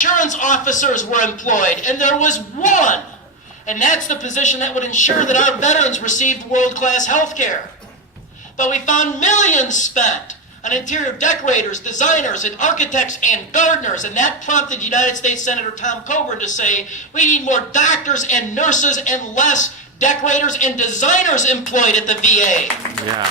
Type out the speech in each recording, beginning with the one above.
Insurance officers were employed, and there was one. And that's the position that would ensure that our veterans received world-class health care. But we found millions spent on interior decorators, designers, and architects and gardeners, and that prompted United States Senator Tom Coburn to say, we need more doctors and nurses and less decorators and designers employed at the VA. Yeah.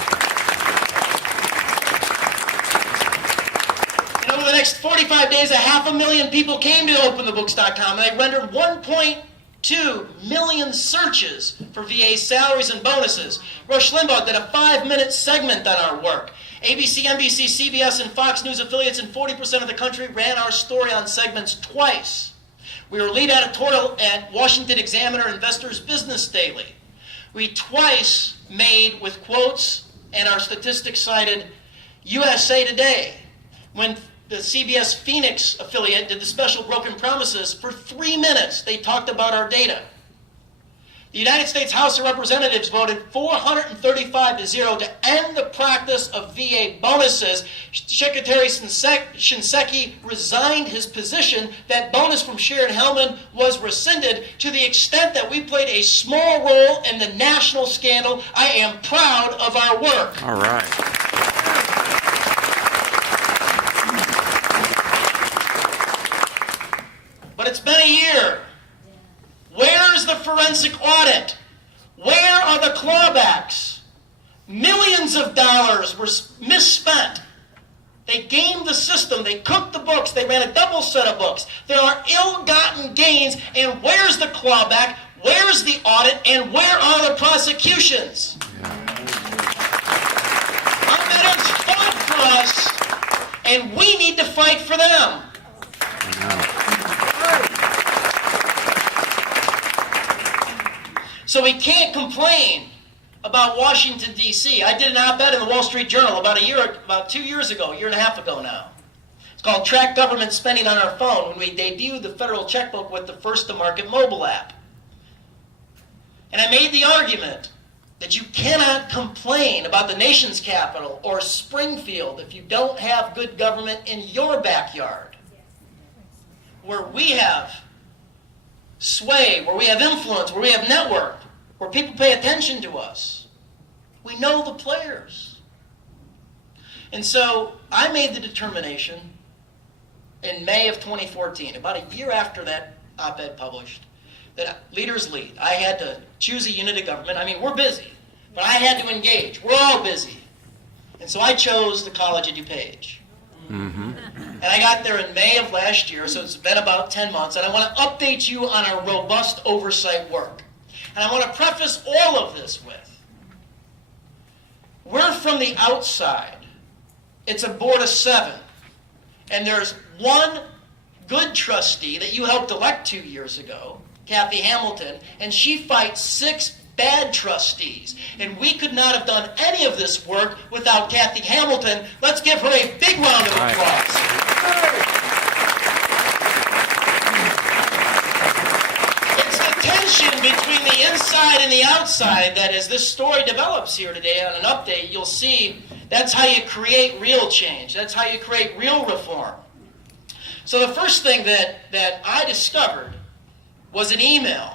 And over the next 45 days, 500,000 people came to OpenTheBooks.com, and they rendered 1.2 million searches for VA salaries and bonuses. Rush Limbaugh did a 5-minute segment on our work. ABC, NBC, CBS, and Fox News affiliates in 40% of the country ran our story on segments twice. We were lead editorial at Washington Examiner Investors Business Daily. We twice made with quotes, and our statistics cited USA Today, when the CBS Phoenix affiliate did the special Broken Promises. For 3 minutes, they talked about our data. The United States House of Representatives voted 435-0 to end the practice of VA bonuses. Secretary Shinseki resigned his position. That bonus from Sharon Hellman was rescinded to the extent that we played a small role in the national scandal. I am proud of our work. All right. But it's been a year. Where's the forensic audit? Where are the clawbacks? Millions of dollars were misspent. They gamed the system. They cooked the books. They ran a double set of books. There are ill-gotten gains. And where's the clawback? Where's the audit? And where are the prosecutions? Our veterans fought for us, and we need to fight for them. So we can't complain about Washington, D.C. I did an op-ed in the Wall Street Journal about 2 years ago, a year and a half ago now. It's called Track Government Spending on Our Phone, when we debuted the federal checkbook with the first-to-market mobile app. And I made the argument that you cannot complain about the nation's capital or Springfield if you don't have good government in your backyard, where we have sway, where we have influence, where we have network, where people pay attention to us. We know the players. And so I made the determination in May of 2014, about a year after that op-ed published, that leaders lead. I had to choose a unit of government. I mean, we're busy, but I had to engage. We're all busy. And so I chose the College of DuPage. Mm-hmm. And I got there in May of last year, so it's been about 10 months, and I want to update you on our robust oversight work. And I want to preface all of this with, we're from the outside. It's a board of 7. And there's one good trustee that you helped elect 2 years ago, Kathy Hamilton, and she fights 6 bad trustees. And we could not have done any of this work without Kathy Hamilton. Let's give her a big round of applause. It's the tension between the inside and the outside that, as this story develops here today on an update, you'll see that's how you create real change. That's how you create real reform. So the first thing that I discovered was an email.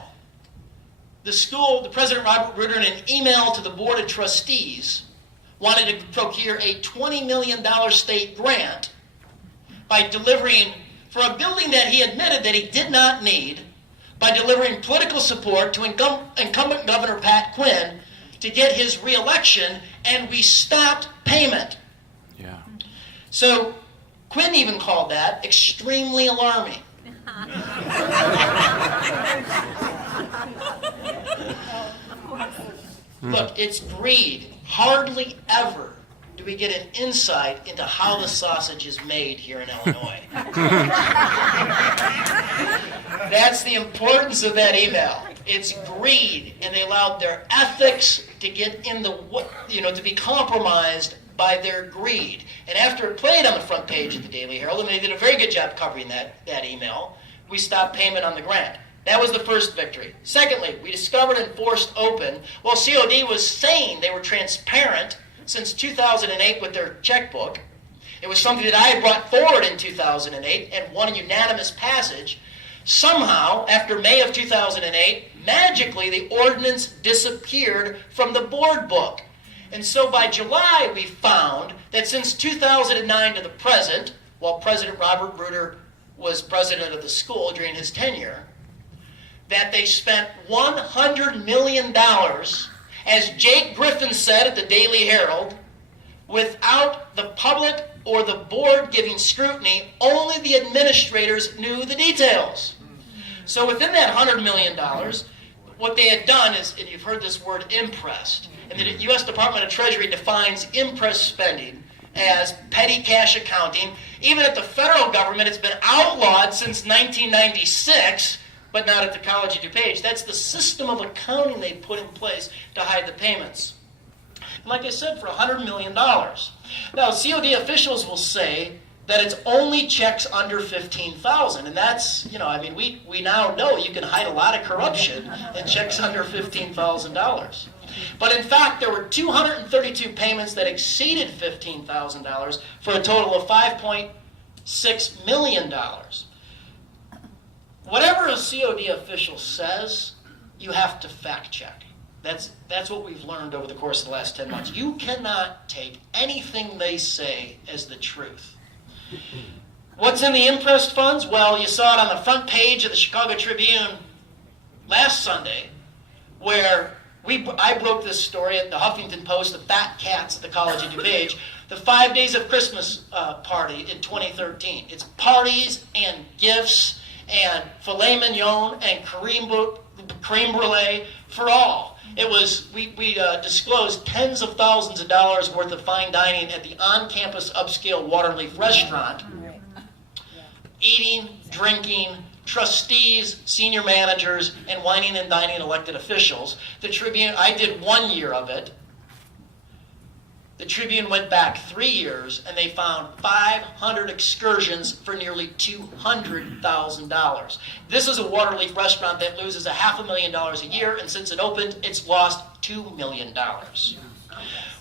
The President Robert Ritter, in an email to the Board of Trustees, wanted to procure a $20 million state grant by delivering, for a building that he admitted that he did not need, by delivering political support to incumbent Governor Pat Quinn to get his re-election, and we stopped payment. Yeah. So Quinn even called that extremely alarming. Look, it's greed. Hardly ever do we get an insight into how the sausage is made here in Illinois. That's the importance of that email. It's greed, and they allowed their ethics to get in the, to be compromised by their greed. And after it played on the front page of the Daily Herald, and they did a very good job covering that email, we stopped payment on the grant. That was the first victory. Secondly, we discovered and forced open, while COD was saying they were transparent since 2008 with their checkbook, It was something that I had brought forward in 2008 and won a unanimous passage. Somehow, after May of 2008, magically the ordinance disappeared from the board book. And so by July, we found that since 2009 to the present, while President Robert Bruder was president of the school during his tenure, that they spent $100 million, as Jake Griffin said at the Daily Herald, without the public or the board giving scrutiny. Only the administrators knew the details. So within that $100 million, what they had done is, and you've heard this word, impressed. And the U.S. Department of Treasury defines impressed spending as petty cash accounting. Even at the federal government, it's been outlawed since 1996, but not at the College of DuPage. That's the system of accounting they put in place to hide the payments. And like I said, for $100 million. Now, COD officials will say that it's only checks under $15,000. And that's, we now know you can hide a lot of corruption in checks under $15,000. But in fact, there were 232 payments that exceeded $15,000 for a total of $5.6 million. Whatever a COD official says, you have to fact check. That's what we've learned over the course of the last 10 months. You cannot take anything they say as the truth. What's in the impressed funds? Well, you saw it on the front page of the Chicago Tribune last Sunday, where I broke this story at the Huffington Post, the fat cats at the College of DuPage, the 5 Days of Christmas party in 2013. It's parties and gifts and filet mignon and creme brulee for all. It was, we disclosed tens of thousands of dollars worth of fine dining at the on-campus upscale Waterleaf restaurant. Eating, drinking, trustees, senior managers, and wining and dining elected officials. The Tribune, I did 1 year of it. The Tribune went back 3 years, and they found 500 excursions for nearly $200,000. This is a Waterleaf restaurant that loses $500,000 a year, and since it opened, it's lost $2 million.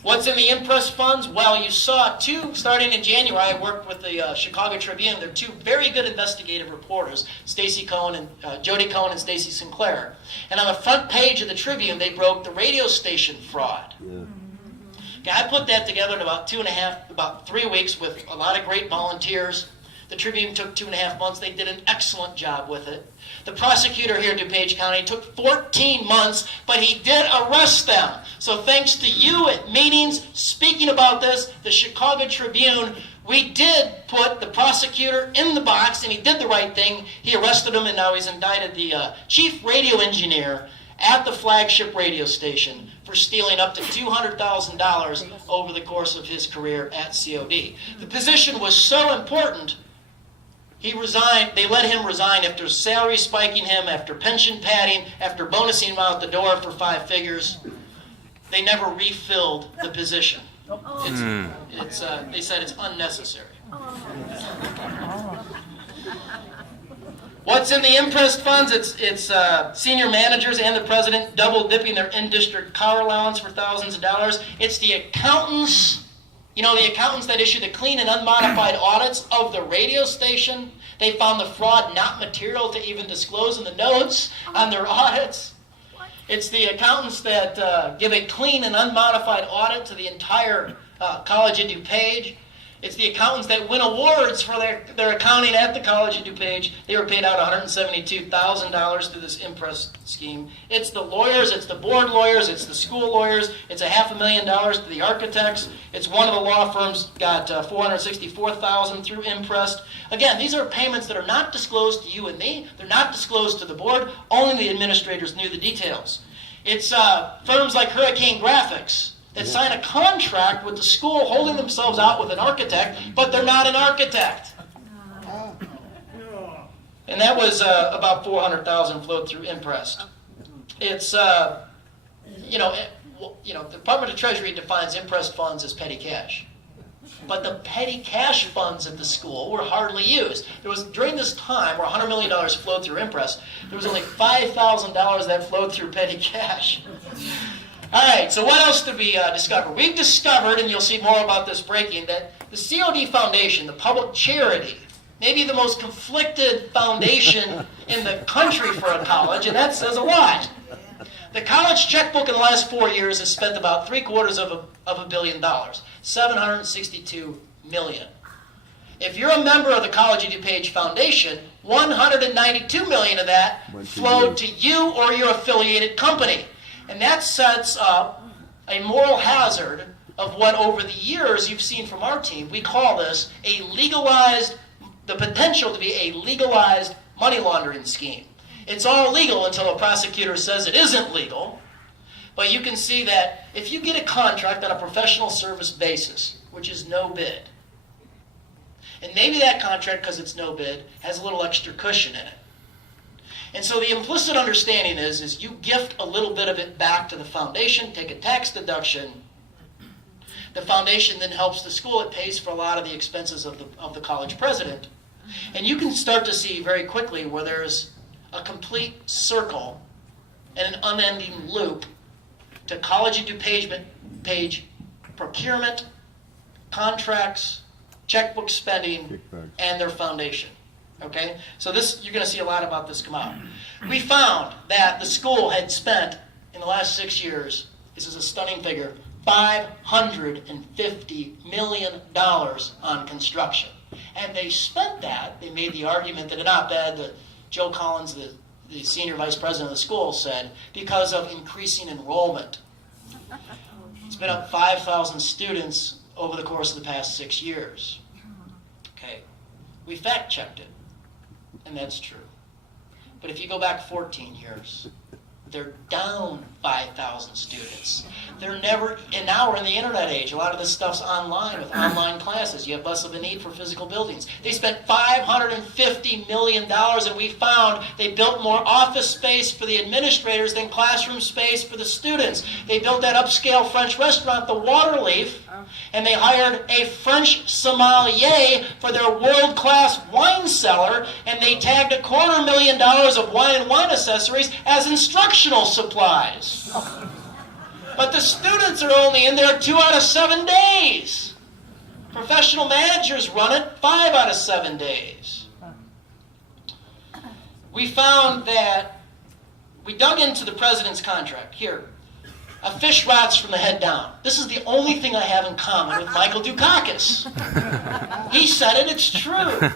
What's in the impressed funds? Well, you saw two, starting in January, I worked with the Chicago Tribune. They're two very good investigative reporters, Stacy Cohen and Jody Cohen and Stacy Sinclair. And on the front page of the Tribune, they broke the radio station fraud. Yeah. Okay, I put that together in about 3 weeks with a lot of great volunteers. The Tribune took 2.5 months. They did an excellent job with it. The prosecutor here in DuPage County took 14 months, but he did arrest them. So thanks to you at meetings speaking about this, the Chicago Tribune, we did put the prosecutor in the box, and he did the right thing. He arrested him, and now he's indicted the chief radio engineer at the flagship radio station for stealing up to $200,000 over the course of his career at COD. The position was so important, he resigned. They let him resign after salary spiking him, after pension padding, after bonusing him out the door for 5 figures. They never refilled the position. They said it's unnecessary. What's in the impressed funds? It's senior managers and the president double dipping their in-district car allowance for thousands of dollars. It's the accountants, the accountants that issue the clean and unmodified audits of the radio station. They found the fraud not material to even disclose in the notes on their audits. It's the accountants that give a clean and unmodified audit to the entire College of DuPage. It's the accountants that win awards for their accounting at the College of DuPage. They were paid out $172,000 through this impress scheme. It's the lawyers, it's the board lawyers, it's the school lawyers. It's $500,000 to the architects. It's one of the law firms got $464,000 through impressed. Again, these are payments that are not disclosed to you and me. They're not disclosed to the board. Only the administrators knew the details. It's firms like Hurricane Graphics that sign a contract with the school holding themselves out with an architect, but they're not an architect. And that was about $400,000 flowed through impressed. It's, the Department of Treasury defines impressed funds as petty cash. But the petty cash funds at the school were hardly used. During this time where $100 million flowed through impressed, there was only $5,000 that flowed through petty cash. All right, so what else did we discover? We've discovered, and you'll see more about this breaking, that The COD Foundation, the public charity, maybe the most conflicted foundation in the country for a college, and that says a lot. The college checkbook in the last 4 years has spent about $750 million, $762 million. If you're a member of the College of DuPage Foundation, $192 million of that flowed to you or your affiliated company. And that sets up a moral hazard of what over the years you've seen from our team. We call this the potential to be a legalized money laundering scheme. It's all legal until a prosecutor says it isn't legal. But you can see that if you get a contract on a professional service basis, which is no bid, and maybe that contract, because it's no bid, has a little extra cushion in it. And so the implicit understanding is you gift a little bit of it back to the foundation, take a tax deduction. The foundation then helps the school. It pays for a lot of the expenses of the college president. And you can start to see very quickly where there's a complete circle and an unending loop to College of DuPage procurement, contracts, checkbook spending, and their foundation. Okay? So this, you're going to see a lot about this come out. We found that the school had spent, in the last 6 years, this is a stunning figure, $550 million on construction. And they spent that, they made the argument that in op-ed that Joe Collins, the senior vice president of the school, said, because of increasing enrollment. It's been up 5,000 students over the course of the past 6 years. Okay, we fact-checked it, and that's true. But if you go back 14 years, they're down 5,000 students. They're never, and now we're in the internet age. A lot of this stuff's online with online classes. You have less of a need for physical buildings. They spent $550 million, and we found they built more office space for the administrators than classroom space for the students. They built that upscale French restaurant, the Waterleaf, and they hired a French sommelier for their world-class wine cellar, and they tagged $250,000 of wine and wine accessories as instructional supplies. But the students are only in there 2 out of 7 days. Professional managers run it 5 out of 7 days. We found that we dug into the president's contract. Here, a fish rots from the head down. This is the only thing I have in common with Michael Dukakis. He said it, it's true.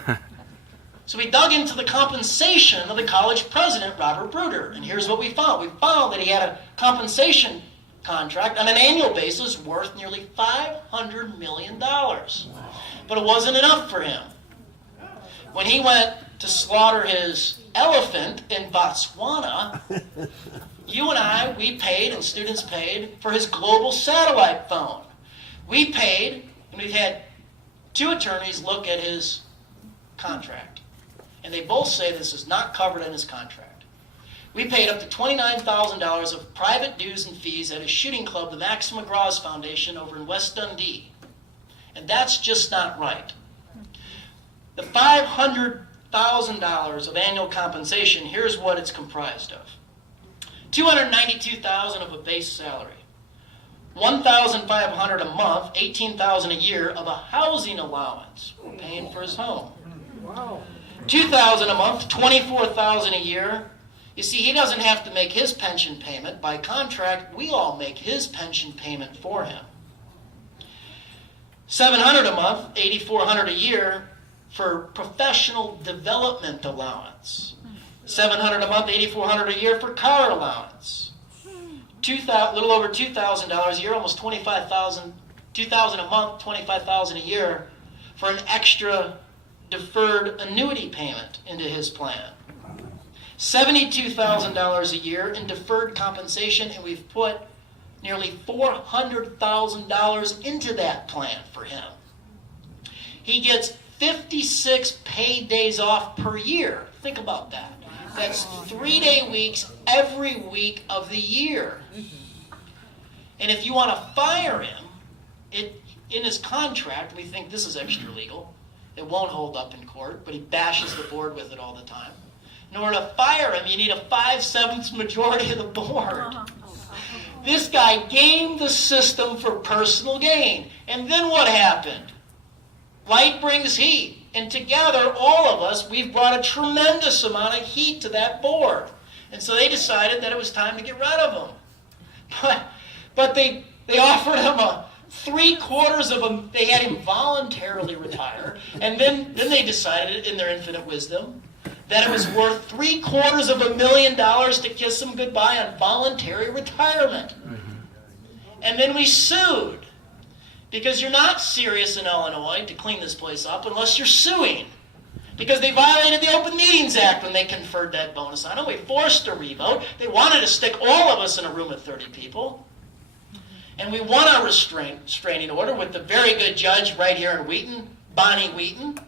So we dug into the compensation of the college president, Robert Bruder, and here's what we found. We found that he had a compensation contract on an annual basis worth nearly $500 million. But it wasn't enough for him. When he went to slaughter his elephant in Botswana, you and I, we paid, and students paid, for his global satellite phone. We paid, and we've had 2 attorneys look at his contract. And they both say this is not covered in his contract. We paid up to $29,000 of private dues and fees at his shooting club, the Max McGraw's Foundation, over in West Dundee. And that's just not right. The $500,000 of annual compensation, here's what it's comprised of. $292,000 of a base salary, $1,500 a month, $18,000 a year of a housing allowance. We're paying for his home. Wow. $2,000 a month, $24,000 a year. You see, he doesn't have to make his pension payment. By contract, we all make his pension payment for him. $700 a month, $8,400 a year for professional development allowance. $700 a month, $8,400 a year for car allowance. Little over $2,000 a year, almost $25,000. $2,000 a month, $25,000 a year for an extra deferred annuity payment into his plan. $72,000 a year in deferred compensation, and we've put nearly $400,000 into that plan for him. He gets 56 paid days off per year. Think about that. That's 3-day weeks every week of the year. And if you want to fire him, in his contract, we think this is extra legal. It won't hold up in court, but he bashes the board with it all the time. In order to fire him, you need a 5/7 majority of the board. This guy gamed the system for personal gain. And then what happened? Light brings heat. And together, all of us, we've brought a tremendous amount of heat to that board. And so they decided that it was time to get rid of him. But they offered him they had him voluntarily retire. And then they decided, in their infinite wisdom, that it was worth $750,000 to kiss him goodbye on voluntary retirement. And then we sued, because you're not serious in Illinois to clean this place up unless you're suing. Because they violated the Open Meetings Act when they conferred that bonus on him. We forced a revote. They wanted to stick all of us in a room with 30 people. And we won our restraining order with the very good judge right here in Wheaton, Bonnie Wheaton.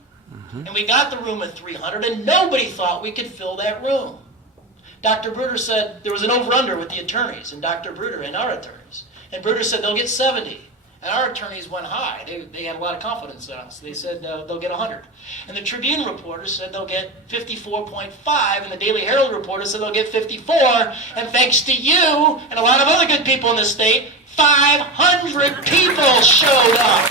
And we got the room at 300, and nobody thought we could fill that room. Dr. Bruder said there was an over-under with the attorneys, and Dr. Bruder and our attorneys. And Bruder said they'll get 70. And our attorneys went high. They had a lot of confidence in us. They said they'll get 100. And the Tribune reporters said they'll get 54.5, and the Daily Herald reporters said they'll get 54. And thanks to you and a lot of other good people in the state, 500 people showed up.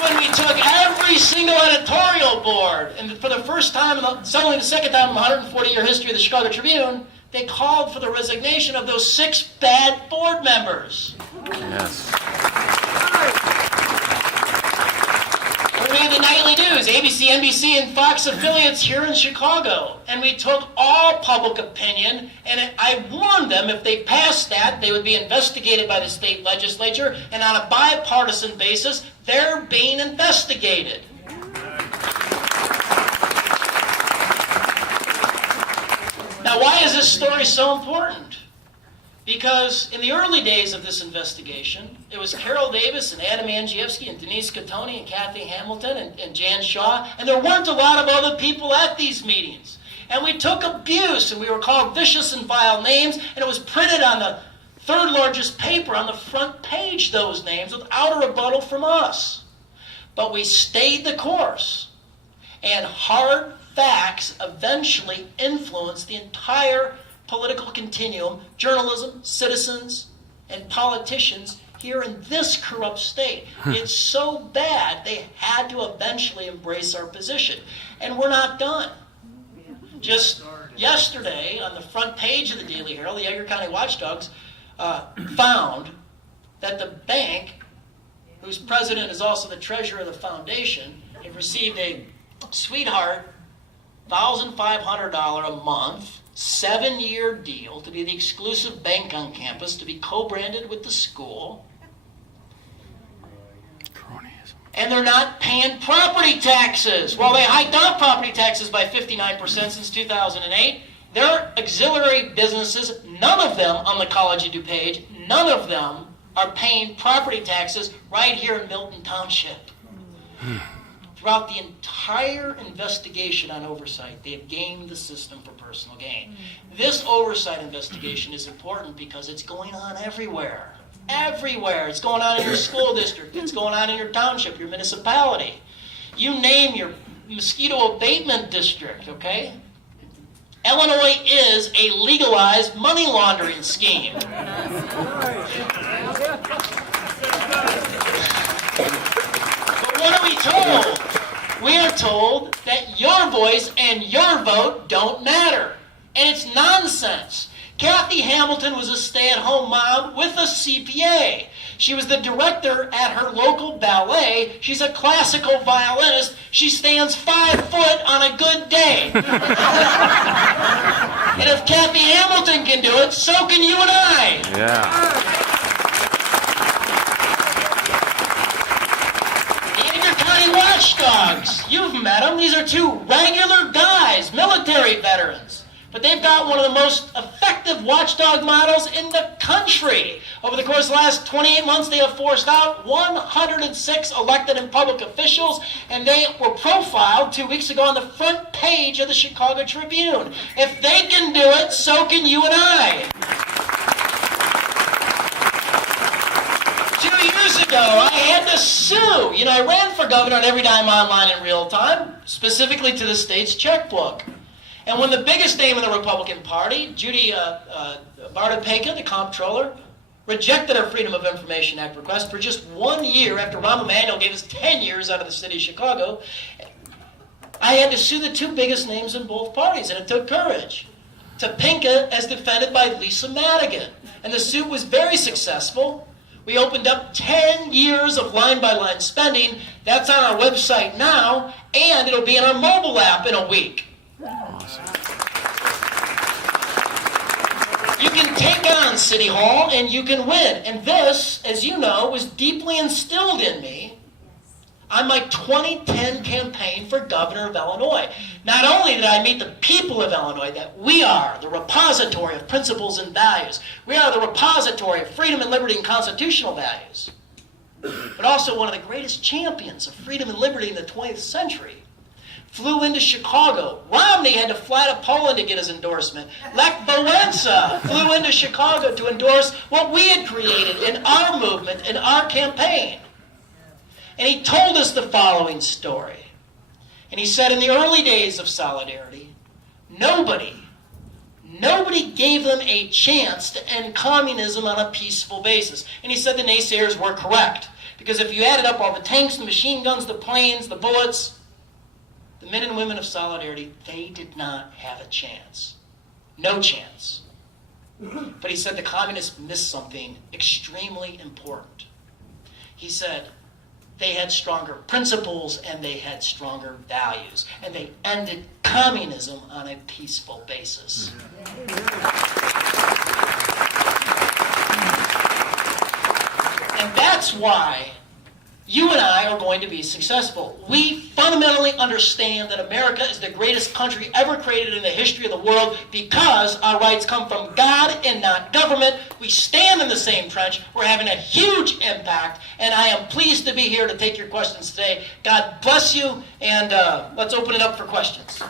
When we took every single editorial board, and for the first time, it's only the second time in the 140-year history of the Chicago Tribune, they called for the resignation of those 6 bad board members. Yes. We had the nightly news, ABC, NBC, and Fox affiliates here in Chicago. And we took all public opinion, and I warned them if they passed that, they would be investigated by the state legislature, and on a bipartisan basis, they're being investigated. Now, why is this story so important? Because in the early days of this investigation, it was Carol Davis and Adam Andrzejewski and Denise Catoni and Kathy Hamilton and Jan Shaw, and there weren't a lot of other people at these meetings. And we took abuse, and we were called vicious and vile names, and it was printed on the 3rd largest paper on the front page, those names, without a rebuttal from us. But we stayed the course, and hard facts eventually influenced the entire political continuum, journalism, citizens, and politicians here in this corrupt state. It's so bad they had to eventually embrace our position. And we're not done. Just yesterday, on the front page of the Daily Herald, the Edgar County Watchdogs found that the bank, whose president is also the treasurer of the foundation, had received a sweetheart $1,500 a month 7-year deal to be the exclusive bank on campus, to be co-branded with the school. Cronyism. And they're not paying property taxes. Well, they hiked up property taxes by 59% since 2008. Their auxiliary businesses, none of them on the College of DuPage, none of them are paying property taxes right here in Milton Township. Throughout the entire investigation on oversight, they have gamed the system for personal gain. This oversight investigation is important because it's going on everywhere. Everywhere. It's going on in your school district. It's going on in your township, your municipality. You name your mosquito abatement district, okay? Illinois is a legalized money laundering scheme. But what are we told? We are told that your voice and your vote don't matter. And it's nonsense. Kathy Hamilton was a stay-at-home mom with a CPA. She was the director at her local ballet. She's a classical violinist. She stands 5 foot on a good day. And if Kathy Hamilton can do it, so can you and I. Yeah. Watchdogs. You've met them. These are 2 regular guys, military veterans. But they've got one of the most effective watchdog models in the country. Over the course of the last 28 months, they have forced out 106 elected and public officials, and they were profiled 2 weeks ago on the front page of the Chicago Tribune. If they can do it, so can you and I. 2 years ago, I had to sue. I ran for governor on Every Dime Online in real time, specifically to the state's checkbook. And when the biggest name in the Republican Party, Judy Bartopeka, the comptroller, rejected our Freedom of Information Act request for just 1 year after Rahm Emanuel gave us 10 years out of the city of Chicago. I had to sue the two biggest names in both parties, and it took courage. Topinka as defended by Lisa Madigan. And the suit was very successful. We opened up 10 years of line-by-line spending. That's on our website now, and it'll be in our mobile app in a week. Awesome. You can take on City Hall, and you can win. And this, as you know, was deeply instilled in me on my 2010 campaign for governor of Illinois. Not only did I meet the people of Illinois, that we are the repository of principles and values. We are the repository of freedom and liberty and constitutional values. But also one of the greatest champions of freedom and liberty in the 20th century. Flew into Chicago. Romney had to fly to Poland to get his endorsement. Lech Wałęsa flew into Chicago to endorse what we had created in our movement, in our campaign. And he told us the following story. And he said, in the early days of Solidarity, nobody gave them a chance to end communism on a peaceful basis. And he said the naysayers were correct. Because if you added up all the tanks, the machine guns, the planes, the bullets, the men and women of Solidarity, they did not have a chance. No chance. But he said the communists missed something extremely important. He said, they had stronger principles and they had stronger values. And they ended communism on a peaceful basis. And that's why you and I are going to be successful. We fundamentally understand that America is the greatest country ever created in the history of the world because our rights come from God and not government. We stand in the same trench. We're having a huge impact, and I am pleased to be here to take your questions today. God bless you, and let's open it up for questions.